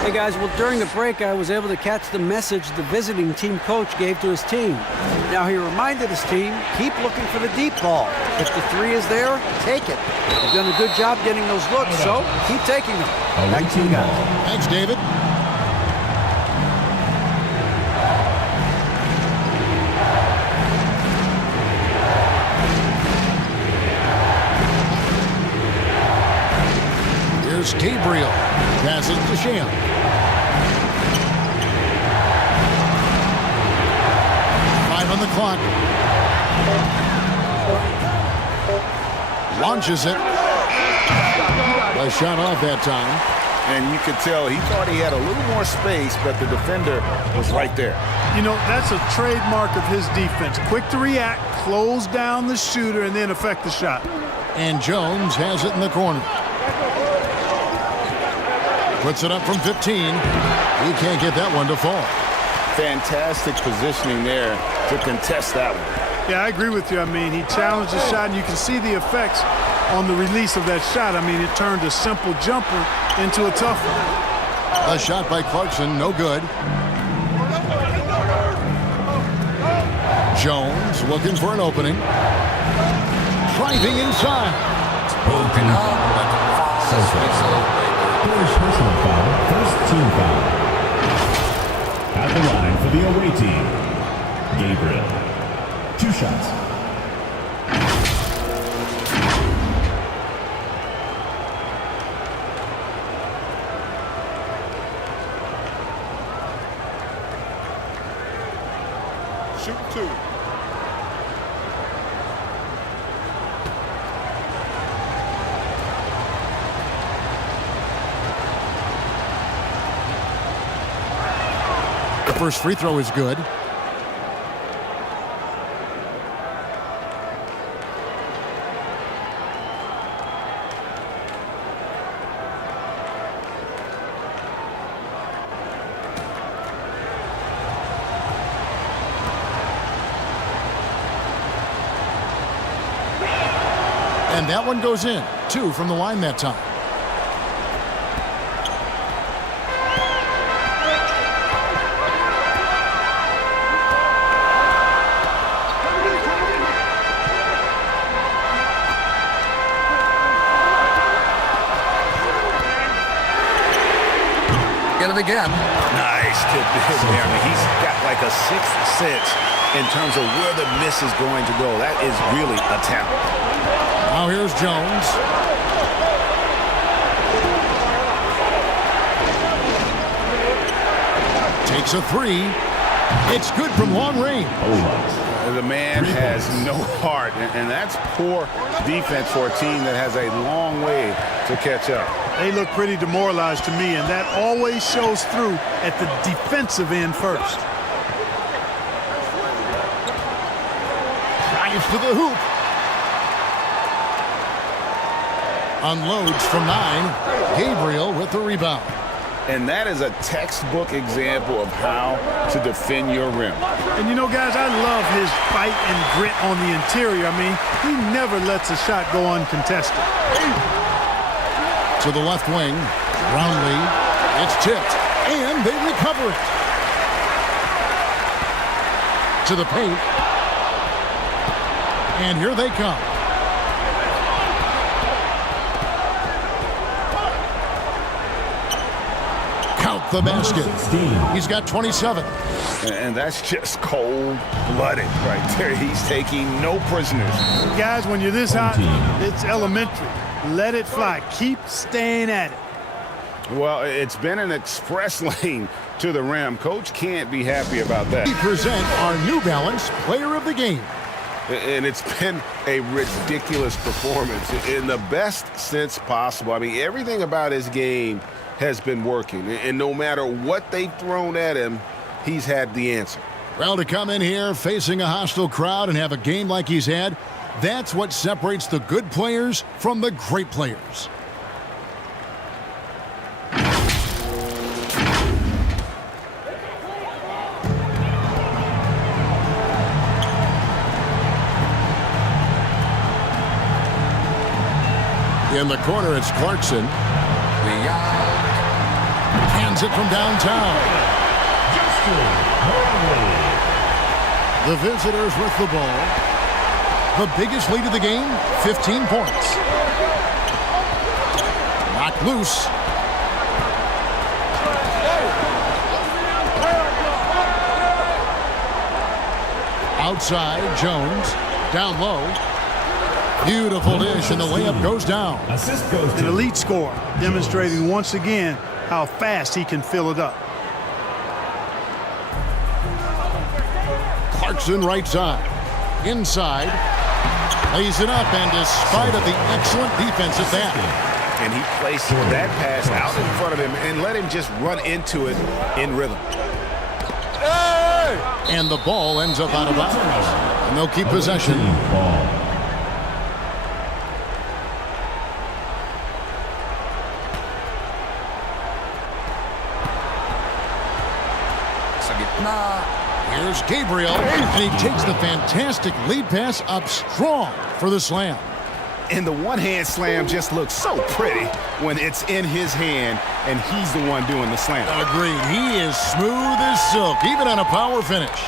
Hey, guys. Well, during the break, I was able to catch the message the visiting team coach gave to his team. Now, he reminded his team, keep looking for the deep ball. If the three is there, take it. You've done a good job getting those looks, so keep taking them. Back to you guys. Thanks, David. Here's Gabriel. Passes to Shayot. the clock. Launches it. A shot off that time. And you could tell he thought he had a little more space, but the defender was right there. You know, that's a trademark of his defense. Quick to react, close down the shooter, and then affect the shot. And Jones has it in the corner. Puts it up from 15. He can't get that one to fall. Fantastic positioning there to contest that one. Yeah, I agree with you. I mean, he challenged the shot, and you can see the effects on the release of that shot. I mean, it turned a simple jumper into a tough one. A shot by Clarkson, no good. Jones looking for an opening. Driving inside. Broken up, but First personal foul, first team foul. At the line for the away team, Gabriel. 2 shots. Shoot 2. The first free throw is good. And that one goes in. 2 from the line that time. get it again. Nice tip to hit there. I mean, he's got like a sixth sense in terms of where the miss is going to go. That is really a talent. Now here's Jones. Takes a three. It's good from long range. The man has no heart, and that's poor defense for a team that has a long way to catch up. They look pretty demoralized to me, and that always shows through at the defensive end first. Drives to the hoop. Unloads from 9. Gabriel with the rebound. And that is a textbook example of how to defend your rim. And you know, guys, I love his fight and grit on the interior. I mean, he never lets a shot go uncontested. To the left wing, Brownlee. It's tipped, and they recover it. To the paint. And here they come. Count the basket. He's got 27. And that's just cold-blooded right there. He's taking no prisoners. Guys, when you're this hot, it's elementary. Let it fly. Keep staying at it. Well, it's been an express lane to the rim. Coach can't be happy about that. We present our New Balance Player of the Game. And it's been a ridiculous performance in the best sense possible. I mean, everything about his game has been working. And no matter what they've thrown at him, he's had the answer. Well, to come in here facing a hostile crowd and have a game like he's had, that's what separates the good players from the great players. In the corner, it's Clarkson. Hands it from downtown. The visitors with the ball. The biggest lead of the game, 15 points. Knocked loose. Outside, Jones. Down low. Beautiful dish, and the layup goes down. Assist goes to an elite scorer, demonstrating once again how fast he can fill it up. Clarkson right side. Inside. Lays it up, and despite of the excellent defense at that. And he placed that pass out in front of him and let him just run into it in rhythm. And the ball ends up out of bounds. And they'll keep possession. Here's Gabriel, and he takes the fantastic lead pass up strong for the slam. And the one-hand slam just looks so pretty when it's in his hand and he's the one doing the slam. Agreed. He is smooth as silk, even on a power finish.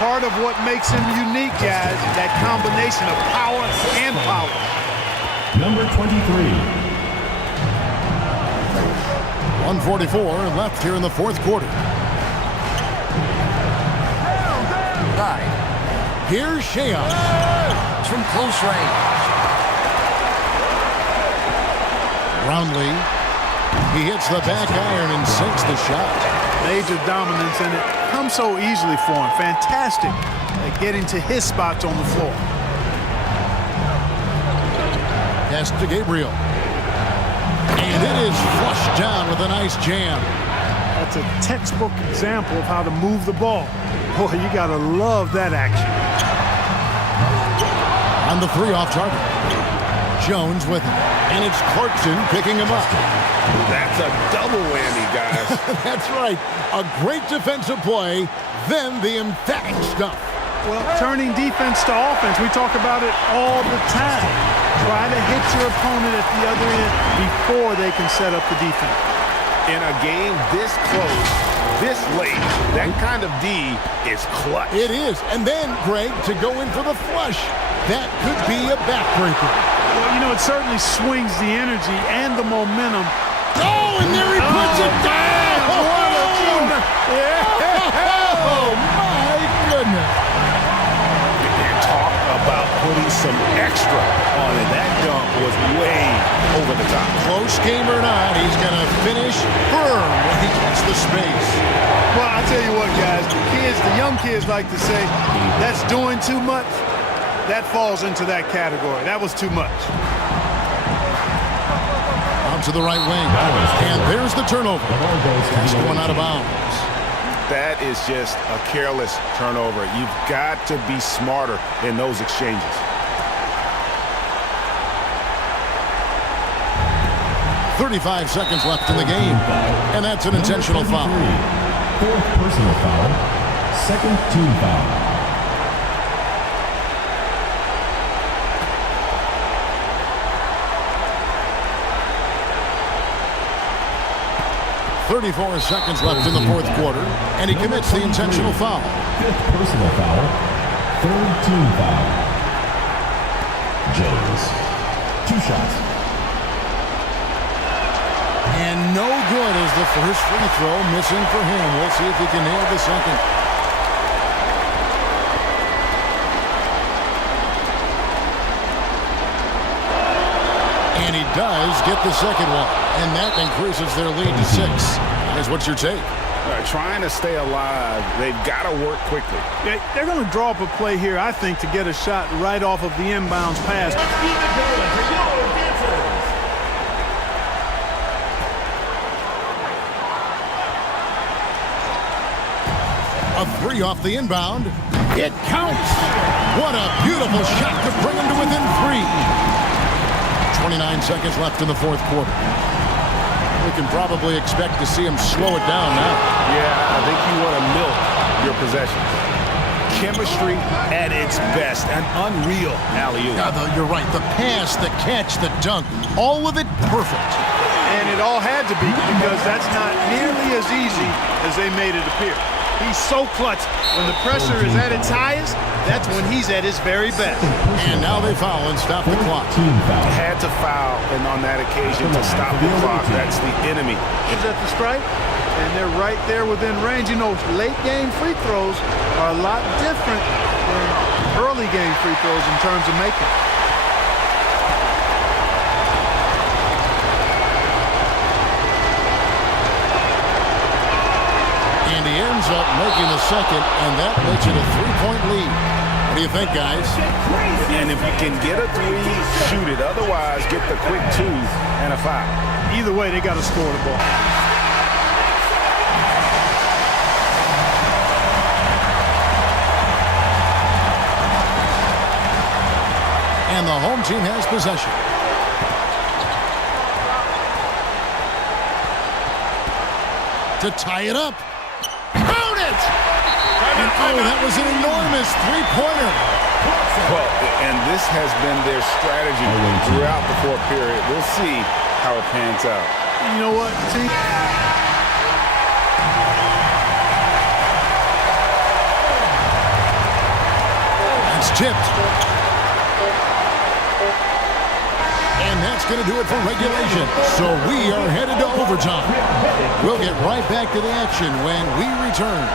Part of what makes him unique, guys, that combination of power and power. Number 23. 1:44 left here in the fourth quarter. Here's Shea. It's from close range. Brownlee. He hits the back iron and sinks the shot. Major dominance, and it comes so easily for him. Fantastic at getting to his spots on the floor. Pass to Gabriel. And it is flushed down with a nice jam. That's a textbook example of how to move the ball. Boy, you gotta love that action. On the three off target. Jones with him. And it's Clarkson picking him up. That's a double whammy, guys. That's right. A great defensive play, then the emphatic stuff. Well, turning defense to offense, we talk about it all the time. Try to hit your opponent at the other end before they can set up the defense. In a game this close, this late, that kind of D is clutch. It is. And then, Greg, to go in for the flush. That could be a backbreaker. Well, you know, it certainly swings the energy and the momentum. Oh, and there he puts it down! What a tune! Yeah. Oh, my goodness. And talk about putting some extra on it. That dunk was way over the top. Close game or not, he's going to finish firm when he gets the space. Well, I tell you what, guys, the young kids like to say, that's doing too much. That falls into that category. That was too much. Out to the right wing. And there's the turnover. It's going out of bounds. That is just a careless turnover. You've got to be smarter in those exchanges. 35 seconds left in the game. And that's an intentional foul. Fourth personal foul. Second team foul. 34 seconds left in the fourth quarter, and he commits the intentional foul. Fifth personal foul. Third team foul. Jones. 2 shots. And no good as the first free throw missing for him. We'll see if he can nail the second. And he does get the second one. And that increases their lead to 6. Here's what's your take? Trying to stay alive, they've got to work quickly. Yeah, they're going to draw up a play here, I think, to get a shot right off of the inbounds pass. A 3 off the inbound. It counts. What a beautiful shot to bring him to within 3. 29 seconds left in the fourth quarter. We can probably expect to see him slow it down now. Yeah, I think you want to milk your possessions. Chemistry at its best. An unreal alley-oop. You're right. The pass, the catch, the dunk, all of it perfect. And it all had to be, because that's not nearly as easy as they made it appear. He's so clutch. When the pressure is at its highest, that's when he's at his very best. And now they foul and stop the clock. Had to foul, and on that occasion to stop the clock. That's the enemy. He's at the stripe, and they're right there within range. You know, late game free throws are a lot different than early game free throws in terms of making. And he he ends up making the second, and that makes it a 3-point lead. What do you think, guys? And if you can get a 3, shoot it. Otherwise, get the quick 2 and a foul. Either way, they got to score the ball. And the home team has possession. To tie it up. Found it! And oh, that was an enormous three-pointer. Well, and this has been their strategy throughout the fourth period. We'll see how it pans out. You know what, team? It's tipped. And that's going to do it for regulation. So we are headed to overtime. We'll get right back to the action when we return.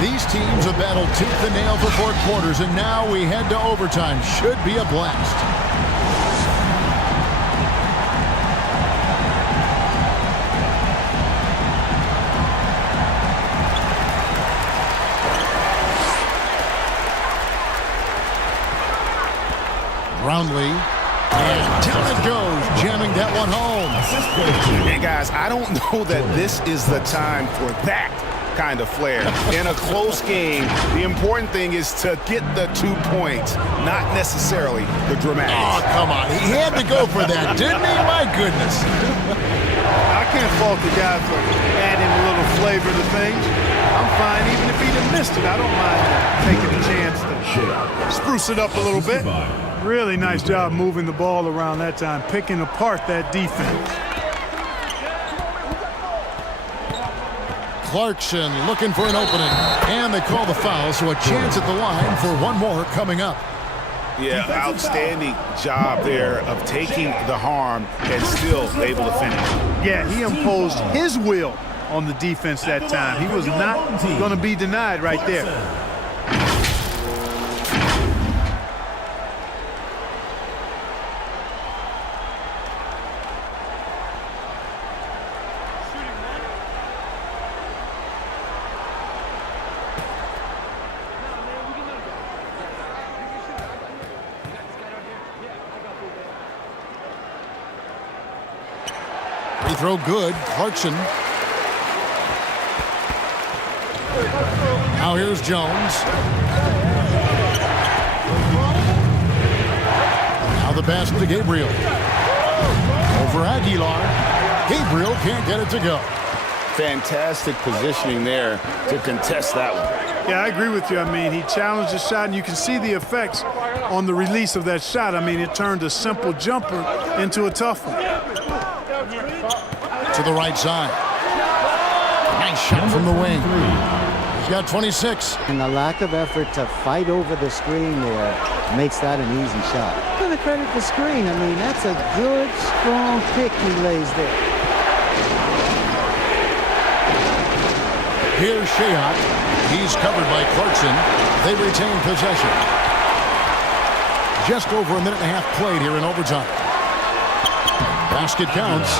These teams have battled tooth and nail for 4 quarters, and now we head to overtime. Should be a blast. Brownlee, and down it goes, jamming that one home. Hey, guys, I don't know that this is the time for that kind of flair. In a close game, the important thing is to get the 2 points, not necessarily the dramatics. Oh, come on. He had to go for that, didn't he? My goodness. I can't fault the guy for adding a little flavor to things. I'm fine even if he'd have missed it. I don't mind taking a chance to spruce it up a little bit. Really nice job moving the ball around that time, picking apart that defense. Clarkson looking for an opening, and they call the foul, so a chance at the line for one more coming up. Yeah, outstanding job there of taking the harm and still able to finish. Yeah, he imposed his will on the defense that time. He was not going to be denied right there. Free throw good. Clarkson. Now here's Jones. Now the pass to Gabriel. Over Aguilar. Gabriel can't get it to go. Fantastic positioning there to contest that one. Yeah, I agree with you. I mean, he challenged the shot, and you can see the effects on the release of that shot. I mean, it turned a simple jumper into a tough one. To the right side. Nice shot from the wing. He's got 26. And the lack of effort to fight over the screen there makes that an easy shot. I'm going to credit the screen. I mean, that's a good, strong pick he lays there. Here's Shayhot. He's covered by Clarkson. They retain possession. Just over a minute and a half played here in overtime. Basket counts.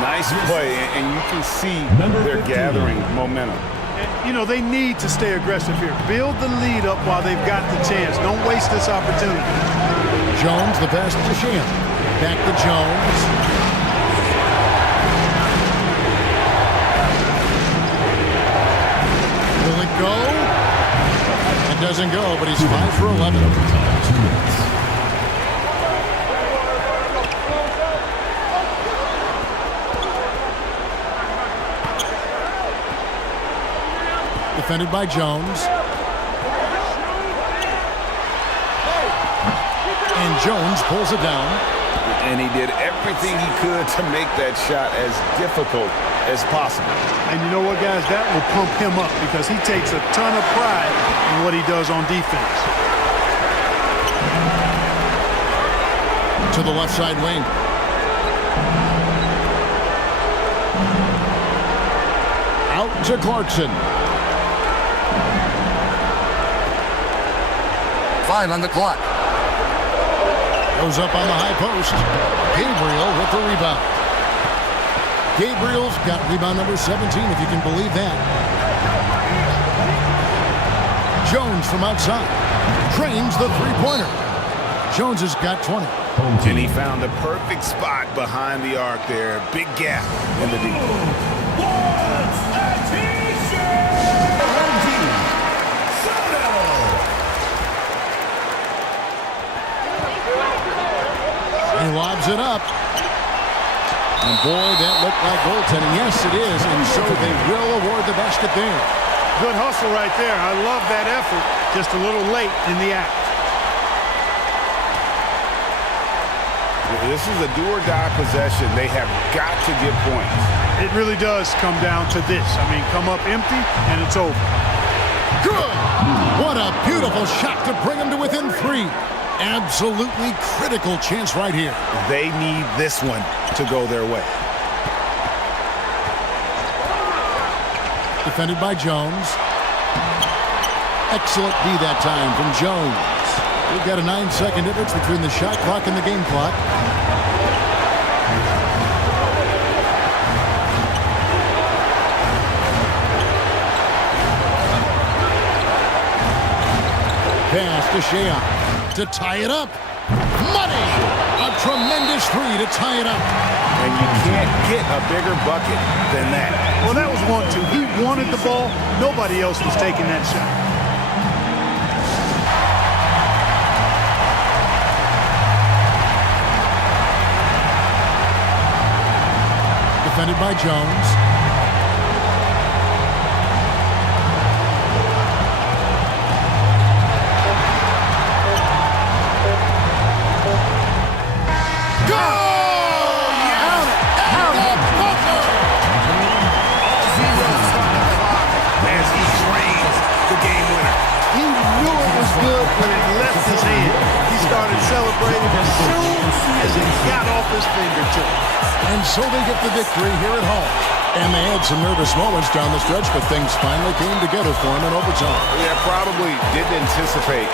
Nice play, and you can see they're gathering momentum. You know, they need to stay aggressive here. Build the lead up while they've got the chance. Don't waste this opportunity. Jones, the pass to Sheehan. Back to Jones. Will it go? It doesn't go, but he's 5 for 11. Defended by Jones. And Jones pulls it down. And he did everything he could to make that shot as difficult as possible. And you know what, guys? That will pump him up because he takes a ton of pride in what he does on defense. To the left side wing. Out to Clarkson. 5 on the clock. Goes up on the high post. Gabriel with the rebound. Gabriel's got rebound number 17, if you can believe that. Jones from outside. Drains the three-pointer. Jones has got 20. And he found the perfect spot behind the arc there. Big gap in the deep. He lobs it up. And boy, that looked like goaltending. Yes, it is. And so they will award the basket there. Good hustle right there. I love that effort. Just a little late in the act. This is a do-or-die possession. They have got to get points. It really does come down to this. I mean, come up empty, and it's over. Good! What a beautiful shot to bring them to within 3. Absolutely critical chance right here. They need this one to go their way. Defended by Jones. Excellent D that time from Jones. We've got a 9-second difference between the shot clock and the game clock. Pass to Shea to tie it up. Money! A tremendous 3 to tie it up. And you can't get a bigger bucket than that. Well, that was 1-2. He wanted the ball. Nobody else was taking that shot. Defended by Jones. When it left his hand, he started celebrating as soon as it got off his fingertip. And so they get the victory here at home. And they had some nervous moments down the stretch, but things finally came together for them in overtime. Yeah, probably didn't anticipate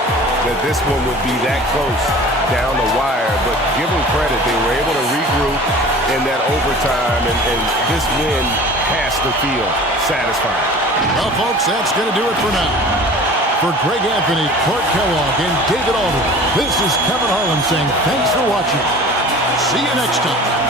that this one would be that close down the wire, but give them credit. They were able to regroup in that overtime, and this win has to feel satisfying. Well, folks, that's going to do it for now. For Greg Anthony, Clark Kellogg, and David Alden, this is Kevin Harlan saying thanks for watching. See you next time.